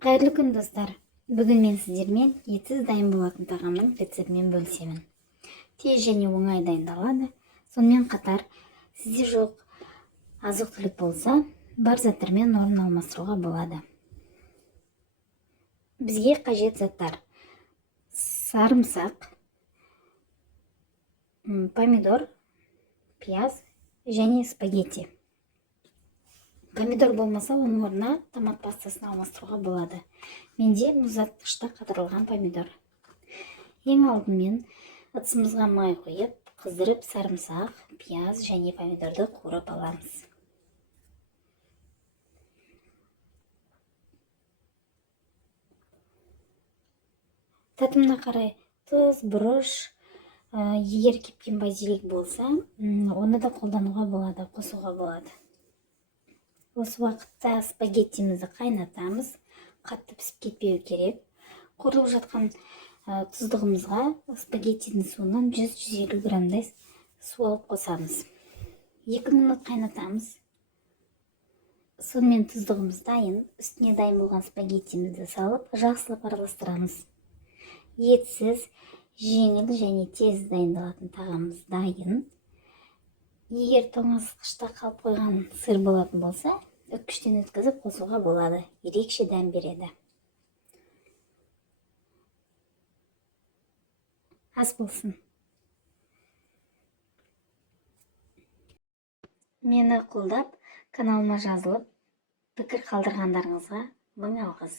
Қайырлы күн достар. Бүгін мен сіздермен етсіз дайын болатын тағамның рецептімен бөлісемін. Тез және оңай дайындалады. Сонымен қатар сізде жоқ азық-түлік болса, бар заттармен орнын алмастыруға болады. Бізге қажет заттар: сарымсақ, помидор, пияз және спагетти. Помидор болмаса, оның орнына томат пастасын алмастыруға болады. Менде мұздатқышта қатырылған помидор. Ең алдымен ыдысымызға май қойып, қыздырып сарымсақ, пияз және помидорды қуырып аламыз. Татымына қарай тұз, бұрыш, егер кепкен базилик болса, оны да қолдануға болады, қосуға болады. Осы уақытта спагеттимізді қайнатамыз. Қатты пісіп кетпеу керек. Қорылып жатқан тұздығымызға спагеттінің суынан 100-150 граммдай су алып қосамыз. 2 минут қайнатамыз. Сонымен тұздығымыз дайын. Үстіне дайын болған спагеттимізді салып, жақсылап араластырамыз. Етсіз, жеңіл және тез дайындалатын тағамымыз дайын. Егер тоңазытқышта қалып қойған сыр болатын болса, үккіштен өткізіп қосуға болады. Ерекше дәм береді. Ас болсын. Мені қолдап, каналыма жазылып, пікір қалдырғандарыңызға мың алғыс.